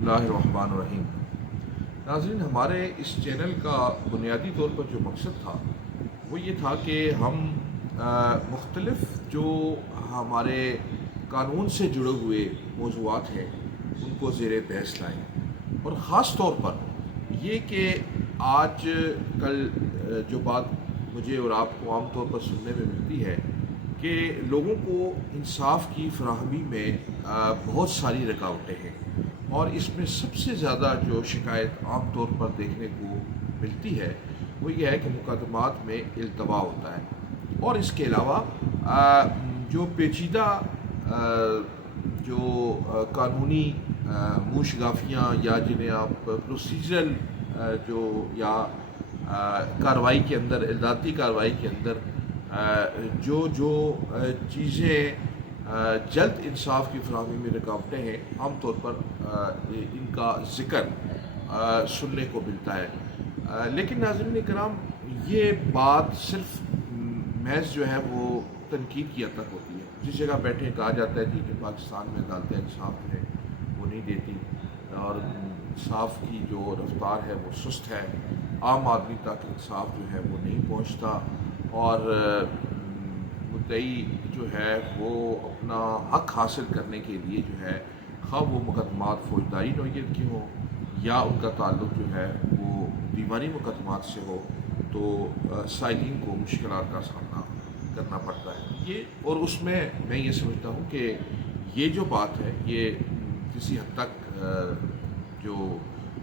اللہ الرحمن الرحیم۔ ناظرین، ہمارے اس چینل کا بنیادی طور پر جو مقصد تھا وہ یہ تھا کہ ہم مختلف جو ہمارے قانون سے جڑے ہوئے موضوعات ہیں ان کو زیر بحث لائیں، اور خاص طور پر یہ کہ آج کل جو بات مجھے اور آپ کو عام طور پر سننے میں ملتی ہے کہ لوگوں کو انصاف کی فراہمی میں بہت ساری رکاوٹیں ہیں، اور اس میں سب سے زیادہ جو شکایت عام طور پر دیکھنے کو ملتی ہے وہ یہ ہے کہ مقدمات میں التوا ہوتا ہے، اور اس کے علاوہ جو پیچیدہ جو قانونی موشگافیاں یا جنہیں آپ پروسیجرل جو یا کارروائی کے اندر، الزاتی کارروائی کے اندر جو چیزیں جلد انصاف کی فراہمی میں رکاوٹیں ہیں، عام طور پر ان کا ذکر سننے کو ملتا ہے۔ لیکن ناظرین کرام، یہ بات صرف محض جو ہے وہ تنقید کی حد تک ہوتی ہے۔ جس جگہ بیٹھے کہا جاتا ہے جی کہ پاکستان میں عدالتیں انصاف جو ہے وہ نہیں دیتی، اور انصاف کی جو رفتار ہے وہ سست ہے، عام آدمی تک انصاف جو ہے وہ نہیں پہنچتا، اور مدعی جو ہے وہ اپنا حق حاصل کرنے کے لیے جو ہے، خواہ وہ مقدمات فوجداری نوعیت کے ہوں یا ان کا تعلق جو ہے وہ دیوانی مقدمات سے ہو، تو سائلین کو مشکلات کا سامنا کرنا پڑتا ہے۔ اور اس میں یہ سمجھتا ہوں کہ یہ جو بات ہے یہ کسی حد تک جو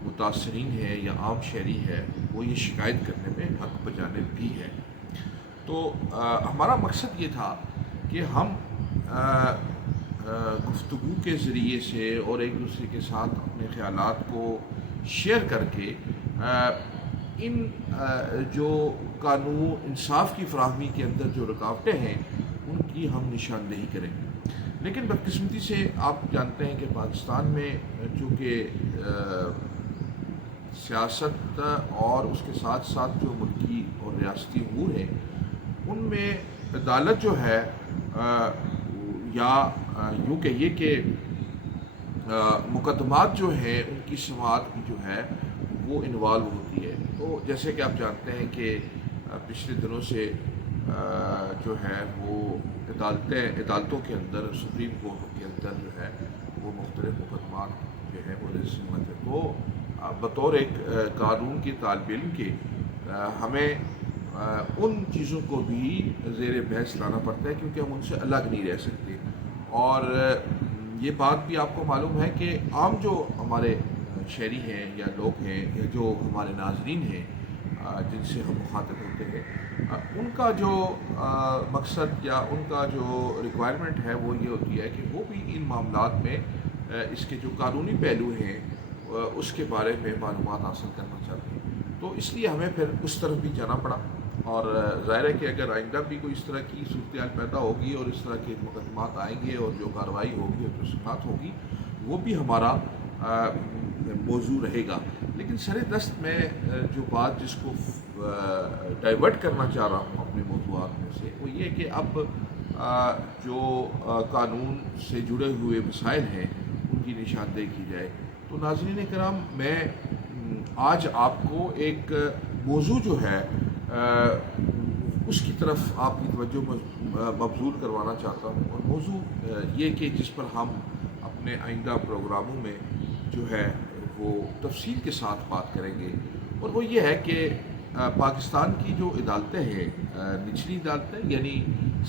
متاثرین ہے یا عام شہری ہے وہ یہ شکایت کرنے میں حق بجانب بھی ہے۔ تو ہمارا مقصد یہ تھا کہ ہم گفتگو کے ذریعے سے اور ایک دوسرے کے ساتھ اپنے خیالات کو شیئر کر کے ان جو قانون انصاف کی فراہمی کے اندر جو رکاوٹیں ہیں ان کی ہم نشاندہی کریں۔ لیکن بدقسمتی سے آپ جانتے ہیں کہ پاکستان میں چونکہ سیاست اور اس کے ساتھ ساتھ جو ملکی اور ریاستی امور ہیں ان میں عدالت جو ہے یا یوں کہیے کہ مقدمات جو ہیں ان کی سماعت بھی جو ہے وہ انوالو ہوتی ہے۔ تو جیسے کہ آپ جانتے ہیں کہ پچھلے دنوں سے جو ہے وہ عدالتوں کے اندر، سپریم کورٹ کے اندر جو ہے وہ مختلف مقدمات جو ہے وہ رسومات ہے۔ تو بطور ایک قانون کے طالب علم کے ہمیں ان چیزوں کو بھی زیر بحث لانا پڑتا ہے، کیونکہ ہم ان سے الگ نہیں رہ سکتے۔ اور یہ بات بھی آپ کو معلوم ہے کہ عام جو ہمارے شہری ہیں یا لوگ ہیں یا جو ہمارے ناظرین ہیں جن سے ہم مخاطب ہوتے ہیں، ان کا جو مقصد یا ان کا جو ریکوائرمنٹ ہے وہ یہ ہوتی ہے کہ وہ بھی ان معاملات میں اس کے جو قانونی پہلو ہیں اس کے بارے میں معلومات حاصل کرنا چاہتے ہیں۔ تو اس لیے ہمیں پھر اس طرف بھی جانا پڑا، اور ظاہر ہے کہ اگر آئندہ بھی کوئی اس طرح کی صورتحال پیدا ہوگی اور اس طرح کے مقدمات آئیں گے اور جو کارروائی ہوگی اور جو سماعت ہوگی وہ بھی ہمارا موضوع رہے گا۔ لیکن سر دست میں جو بات جس کو ڈائیورٹ کرنا چاہ رہا ہوں اپنے موضوعات میں سے وہ یہ کہ اب جو قانون سے جڑے ہوئے مسائل ہیں ان کی نشاندہی کی جائے۔ تو ناظرین کرام، میں آج آپ کو ایک موضوع جو ہے اس کی طرف آپ کی توجہ مبذول کروانا چاہتا ہوں، اور موضوع یہ کہ جس پر ہم اپنے آئندہ پروگراموں میں جو ہے وہ تفصیل کے ساتھ بات کریں گے، اور وہ یہ ہے کہ پاکستان کی جو عدالتیں ہیں، نچلی عدالتیں یعنی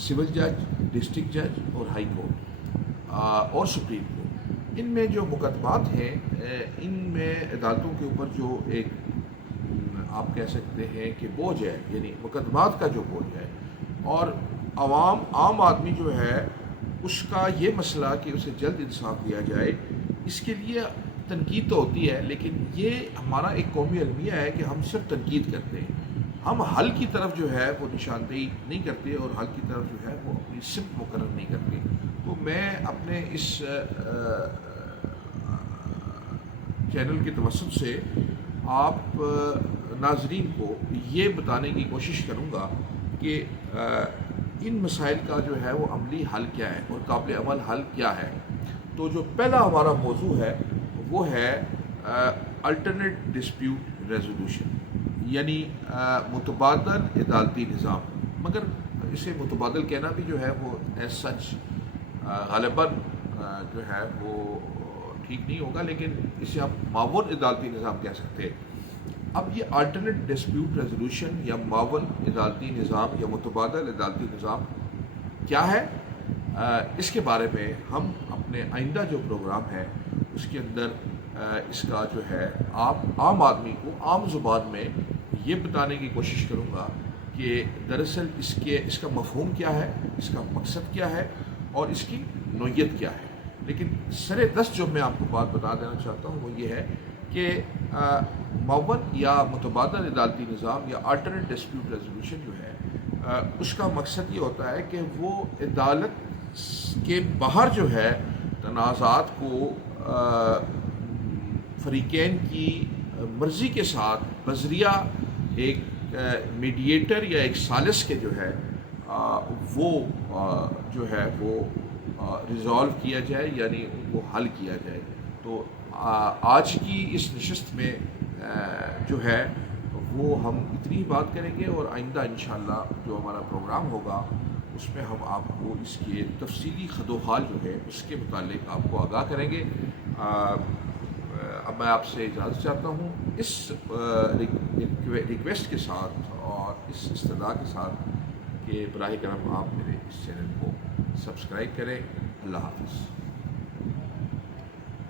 سول جج، ڈسٹرکٹ جج اور ہائی کورٹ اور سپریم کورٹ، ان میں جو مقدمات ہیں ان میں عدالتوں کے اوپر جو ایک آپ کہہ سکتے ہیں کہ بوجھ ہے، یعنی مقدمات کا جو بوجھ ہے، اور عام آدمی جو ہے اس کا یہ مسئلہ کہ اسے جلد انصاف دیا جائے، اس کے لیے تنقید تو ہوتی ہے، لیکن یہ ہمارا ایک قومی المیہ ہے کہ ہم صرف تنقید کرتے ہیں، ہم حل کی طرف جو ہے وہ نشاندہی نہیں کرتے اور حل کی طرف جو ہے وہ اپنی سمت مقرر نہیں کرتے۔ تو میں اپنے اس چینل کے توسط سے آپ ناظرین کو یہ بتانے کی کوشش کروں گا کہ ان مسائل کا جو ہے وہ عملی حل کیا ہے اور قابل عمل حل کیا ہے۔ تو جو پہلا ہمارا موضوع ہے وہ ہے الٹرنیٹ ڈسپیوٹ ریزولوشن، یعنی متبادل عدالتی نظام، مگر اسے متبادل کہنا بھی جو ہے وہ ایز سچ غالباً جو ہے وہ ٹھیک نہیں ہوگا، لیکن اسے آپ معاون عدالتی نظام کہہ سکتے ہیں۔ اب یہ آلٹرنیٹ ڈسپیوٹ ریزولوشن یا معاون عدالتی نظام یا متبادل عدالتی نظام کیا ہے، اس کے بارے میں ہم اپنے آئندہ جو پروگرام ہے اس کے اندر اس کا جو ہے عام آدمی کو عام زبان میں یہ بتانے کی کوشش کروں گا کہ دراصل اس کا مفہوم کیا ہے، اس کا مقصد کیا ہے اور اس کی نوعیت کیا ہے۔ لیکن سر دست جو میں آپ کو بات بتا دینا چاہتا ہوں وہ یہ ہے کہ معاون یا متبادل عدالتی نظام یا آلٹرنیٹ ڈسپیوٹ ریزولوشن جو ہے اس کا مقصد یہ ہوتا ہے کہ وہ عدالت کے باہر جو ہے تنازعات کو فریقین کی مرضی کے ساتھ بذریعہ ایک میڈیٹر یا ایک ثالث کے جو ہے وہ جو ہے وہ ریزالو کیا جائے، یعنی ان کو حل کیا جائے۔ تو آج کی اس نشست میں جو ہے وہ ہم اتنی بات کریں گے، اور آئندہ انشاءاللہ جو ہمارا پروگرام ہوگا اس میں ہم آپ کو اس کے تفصیلی خد و خال جو ہے اس کے متعلق آپ کو آگاہ کریں گے۔ اب میں آپ سے اجازت چاہتا ہوں اس ریکویسٹ کے ساتھ اور اس استدعا کے ساتھ کہ براہ کرم آپ میرے اس چینل کو سبسکرائب کریں۔ اللہ حافظ۔